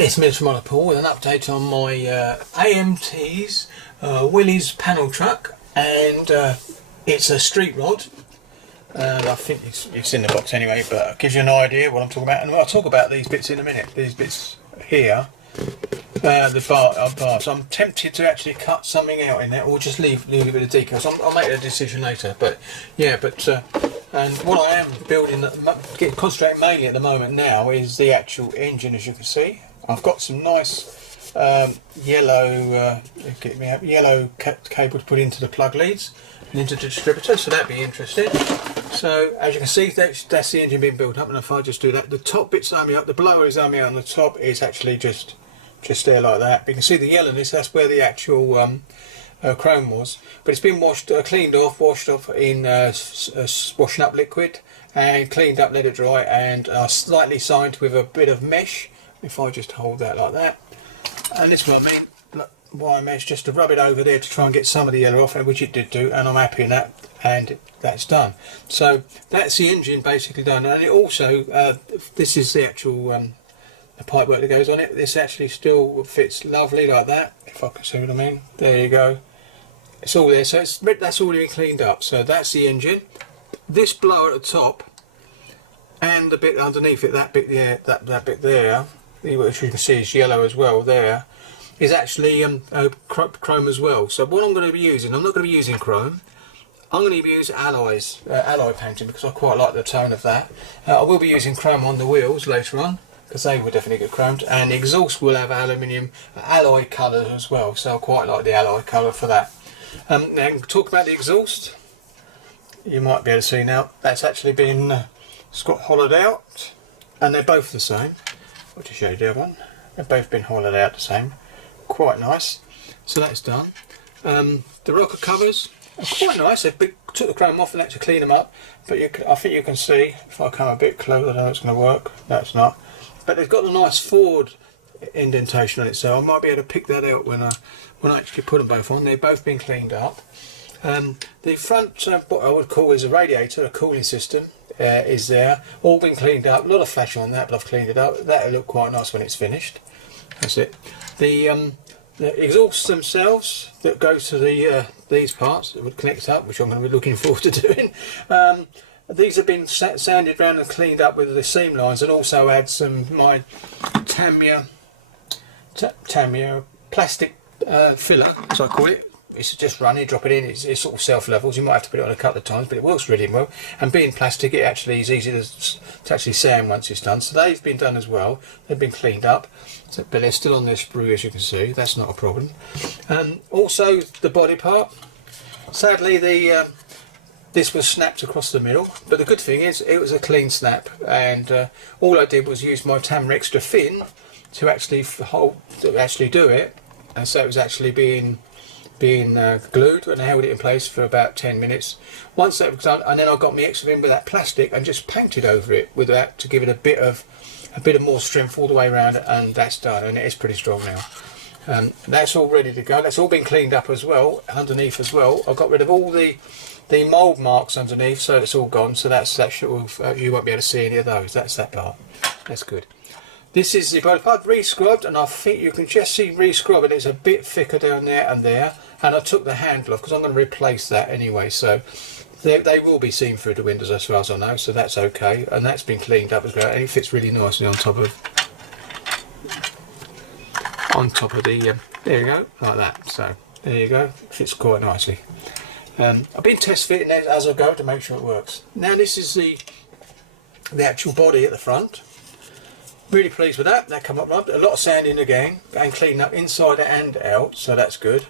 And it's Mr. Monopole with an update on my AMT's Willys panel truck, and it's a street rod. I think it's in the box anyway, but it gives you an idea what I'm talking about. And I'll talk about these bits in a minute. These bits here, the bar. So I'm tempted to actually cut something out in there, or just leave it with the decals. I'll make a decision later. But yeah, and what I am building, concentrating mainly at the moment now, is the actual engine. As you can see, I've got some nice yellow cable to put into the plug leads and into the distributor, so that'd be interesting. So as you can see, that's the engine being built up, and if I just do that, the top bit's arming up, the blower is arming on the top, is actually just there like that. You can see the yellowness, that's where the actual chrome was, but it's been cleaned off, washed off in washing up liquid, and cleaned up, let it dry, and slightly signed with a bit of mesh. If I just hold that like that, and this is what I mean, wire mesh, just to rub it over there to try and get some of the yellow off, which it did do, and I'm happy in that, and that's done. So that's the engine basically done. And it also, this is the actual the pipework that goes on it. This actually still fits lovely like that, if I can see what I mean. There you go, it's all there. So that's already been cleaned up. So that's the engine. This blower at the top and the bit underneath it, that bit there, that bit there, which you can see is yellow as well there, is actually chrome as well. So what I'm going to be using, I'm not going to be using chrome, I'm going to be using alloy painting, because I quite like the tone of that. I will be using chrome on the wheels later on, because they will definitely get chromed, and the exhaust will have aluminium alloy colour as well, so I quite like the alloy colour for that. Now talk about the exhaust, you might be able to see now, that's actually been hollowed out, and they're both the same. I'll just show you the other one. They've both been hollowed out the same. Quite nice. So that's done. The rocker covers are quite nice. They took the chrome off and had to clean them up, but I think you can see, if I come a bit closer, I don't know if it's going to work. No, it's not. But they've got a nice forward indentation on it, so I might be able to pick that out when I actually put them both on. They've both been cleaned up. The front, what I would call is a radiator, a cooling system, is there. All been cleaned up. A lot of flash on that, but I've cleaned it up. That'll look quite nice when it's finished. That's it. The exhausts themselves that go to these parts that would connect up, which I'm going to be looking forward to doing. These have been sanded round and cleaned up with the seam lines, and also add some my Tamiya plastic filler, as I call it. It's just running, drop it in, it's sort of self-levels. You might have to put it on a couple of times, but it works really well. And being plastic, it actually is easy to actually sand once it's done. So they've been done as well. They've been cleaned up, but they're still on their sprue, as you can see. That's not a problem. Also, the body part. Sadly, this was snapped across the middle, but the good thing is it was a clean snap, and all I did was use my Tamiya extra fin to actually do it, and so it was actually being glued, and I held it in place for about 10 minutes. Once that was done, and then I got my extra in with that plastic and just painted over it with that to give it a bit of more strength all the way around, and that's done, and it is pretty strong now. That's all ready to go. That's all been cleaned up as well, underneath as well. I got rid of all the mould marks underneath, so it's all gone. So that sort of, you won't be able to see any of those. That's that part. That's good. This is the body part re-scrubbed, and I think you can just see re-scrub it. It's a bit thicker down there and there. And I took the handle off because I'm going to replace that anyway, so they will be seen through the windows as far as I know, so that's okay. And that's been cleaned up as well, and it fits really nicely on top of the there you go, like that. So there you go, fits quite nicely. I've been test fitting it as I go to make sure it works. Now this is the actual body at the front. Really pleased with that. That come up right. A lot of sanding again and cleaning up inside and out, so that's good.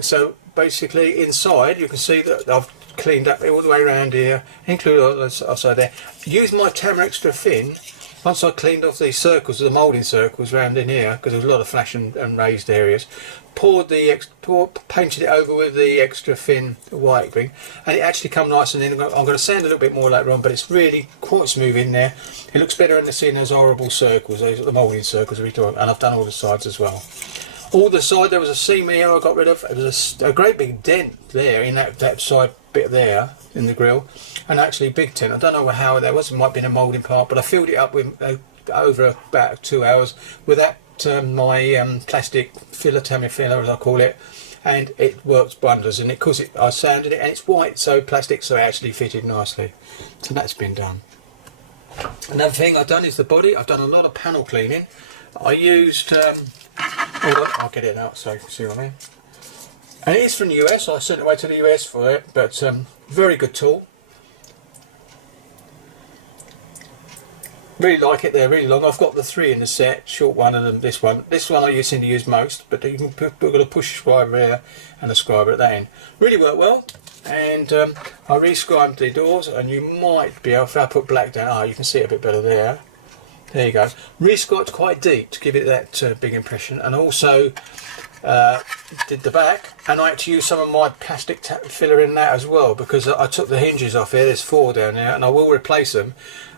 So basically inside you can see that I've cleaned up all the way around here, including on the outside there. Use my Tamiya extra fin. Once I cleaned off these circles, the moulding circles around in here, because there was a lot of flash and raised areas, painted it over with the extra thin white thing, and it actually come nice. And then I'm going to sand a little bit more later on, but it's really quite smooth in there. It looks better than seeing those horrible circles, the moulding circles we do, and I've done all the sides as well. All the side, there was a seam here I got rid of. It was a great big dent there in that side bit there in the grill, and actually big dent. I don't know how that was. It might have been a moulding part, but I filled it up with over about 2 hours with that my plastic filler, tammy filler as I call it, and it works wonders. And because I sanded it and it's white, so plastic, so it actually fitted nicely. So that's been done. Another thing I've done is the body. I've done a lot of panel cleaning. I used, hold on, I'll get it out so you can see what I mean. And it is from the US, I sent it away to the US for it, but very good tool. Really like it, they're really long. I've got the 3 in the set, short one and then this one. This one I seem to use most, but you can put a push scriber here and a scriber at that end. Really work well, and I re-scribed the doors, and you might be able, if I put black down, you can see it a bit better there. There you go. Re-scribed quite deep to give it that big impression, and also did the back, and I had to use some of my plastic filler in that as well, because I took the hinges off here. There's 4 down there, and I will replace them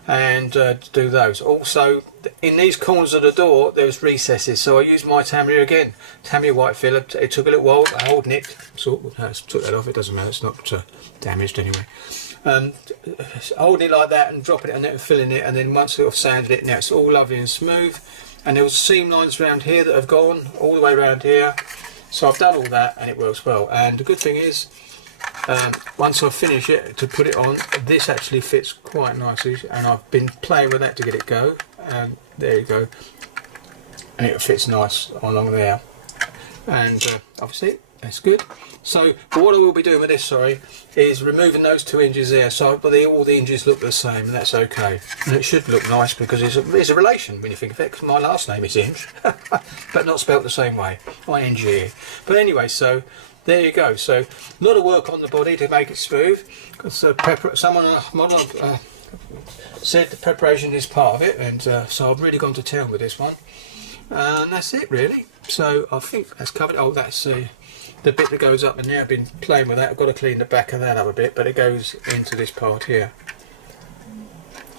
and do those. Also, in these corners of the door there's recesses, so I used my Tamiya again, Tamiya white filler. It took a little while holding it, so I took that off, it doesn't matter, it's not damaged anyway. Holding it like that and dropping it and then filling it, and then once I've sanded it, now it's all lovely and smooth. And there was seam lines around here that have gone all the way around here, so I've done all that and it works well. And the good thing is, once I finish it to put it on, this actually fits quite nicely, and I've been playing with that to get it go, and there you go, and it fits nice along there, and obviously that's good. So, but what I will be doing with this, sorry, is removing those 2 hinges there, so but all the hinges look the same, and that's okay. And it should look nice because there's a relation when you think of it, because my last name is Inge, but not spelt the same way, ING. But anyway, so there you go. So a lot of work on the body to make it smooth, because someone said the preparation is part of it, and so I've really gone to town with this one, and that's it really. So I think that's covered. Oh, that's the bit that goes up, and now I've been playing with that. I've got to clean the back of that up a bit, but it goes into this part here,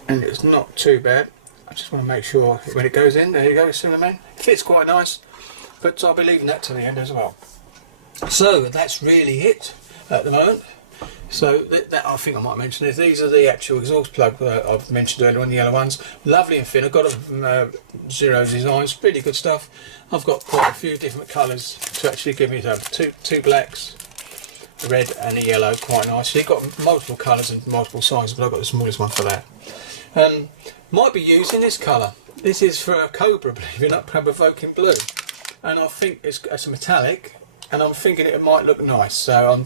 and it's not too bad. I just want to make sure when it goes in, there you go, cinnamon. It fits quite nice, but I'll be leaving that to the end as well. So that's really it at the moment. So that I think I might mention this. These are the actual exhaust plug I've mentioned earlier on, the yellow ones. Lovely and thin. I've got them from Zero Designs. Really good stuff. I've got quite a few different colours to actually give me two blacks, a red and a yellow. Quite nice. So you've got multiple colours and multiple sizes, but I've got the smallest one for that. Might be using this colour. This is for a Cobra, believe it or not, Provoking Blue, and I think it's a metallic. And I'm thinking it might look nice, so I'm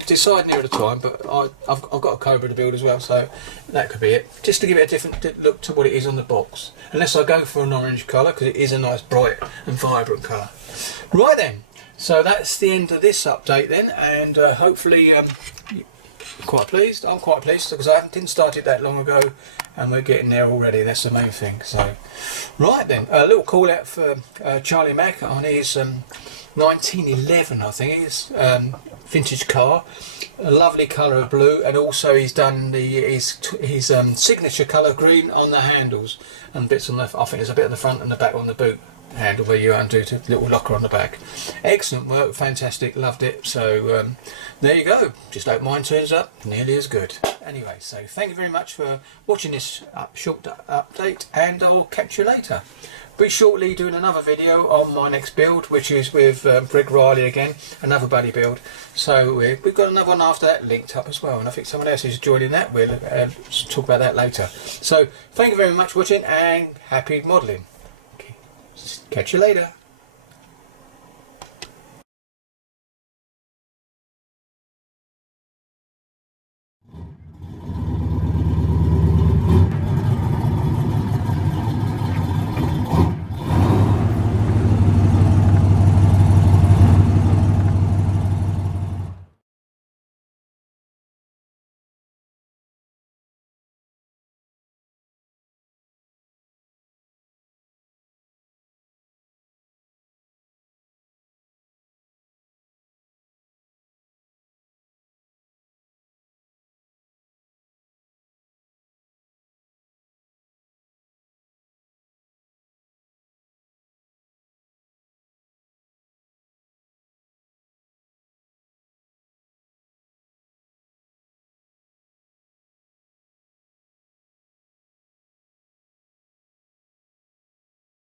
deciding here at a time, but I've got a Cobra to build as well, so that could be it. Just to give it a different look to what it is on the box. Unless I go for an orange colour, because it is a nice bright and vibrant colour. Right then, so that's the end of this update then, and hopefully you're quite pleased. I'm quite pleased, because I didn't start it that long ago, and we're getting there already. That's the main thing. So, right then, a little call out for Charlie Mack on his 1911, I think it is, vintage car, a lovely colour of blue, and also he's done his signature colour green on the handles and bits on the, I think there's a bit on the front and the back on the boot handle where you undo the little locker on the back. Excellent work, fantastic, loved it. So there you go, just like mine turns up, nearly as good. Anyway, so thank you very much for watching this short update, and I'll catch you later. Be shortly doing another video on my next build, which is with Greg Riley again, another buddy build. So we've got another one after that linked up as well, and I think someone else is joining that. We'll talk about that later. So thank you very much for watching, and happy modelling. Okay. Catch you later.